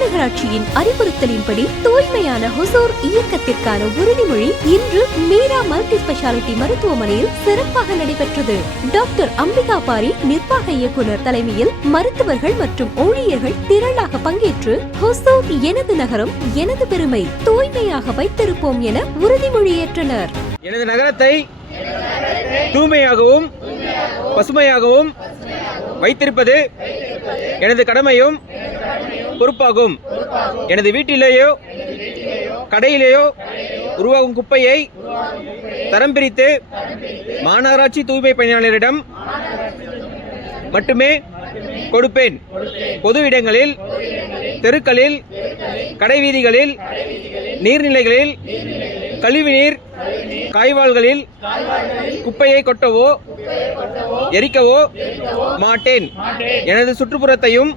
மாநகராட்சியின் அறிவுறுத்தலின்படி தூய்மையான ஹொசூர் இயக்கத்திற்கான உறுதிமொழி இன்று மீரா மல்டி ஸ்பெஷாலிட்டி மருத்துவமனையில் சிறப்பாக நடைபெற்றது. டாக்டர் அம்பிகா பாரி நிர்வாக இயக்குனர் தலைமையில் மருத்துவர்கள் மற்றும் ஊழியர்கள் திரளாக பங்கேற்று ஹொசூர் எனது நகரம் எனது பெருமை, தூய்மையாக வைத்திருப்போம் என உறுதிமொழி ஏற்றனர். எனது நகரத்தை தூய்மையாகவும் பசுமையாகவும் வைத்திருப்பது எனது கடமையும் பொறுப்பாகும். எனது வீட்டிலேயோ கடையிலேயோ உருவாகும் குப்பையை தரம் பிரித்து மாநகராட்சி தூய்மை பணியாளரிடம் மட்டுமே கொடுப்பேன். பொது இடங்களில், தெருக்களில், கடைவீதிகளில், நீர்நிலைகளில், கழிவுநீர் காய்வாள்களில் குப்பையை கொட்டவோ எரிக்கவோ மாட்டேன். எனது சுற்றுப்புறத்தையும்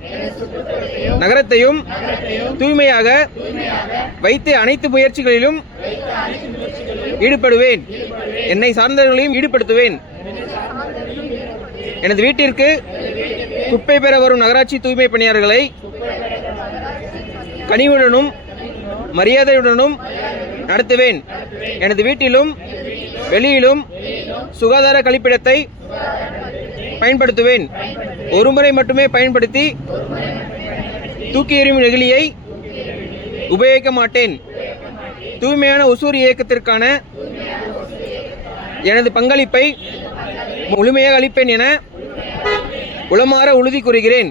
நகரத்தையும் தூய்மையாக வைத்து அனைத்து முயற்சிகளிலும் ஈடுபடுவேன். என்னை சார்ந்தவர்களையும் ஈடுபடுத்துவேன். எனது வீட்டிற்கு குப்பை பெற வரும் நகராட்சி தூய்மை பணியாளர்களை கனிவுடனும் மரியாதையுடனும் நடத்துவேன். எனது வீட்டிலும் வெளியிலும் சுகாதார கழிப்பிடத்தை பயன்படுத்துவேன். ஒருமுறை மட்டுமே பயன்படுத்தி தூக்கி எறியும் நெகிழியை உபயோகிக்க மாட்டேன். தூய்மையான ஒசூர் இயக்கத்திற்கான எனது பங்களிப்பை முழுமையாக அளிப்பேன் என உளமாற உறுதி கூறுகிறேன்.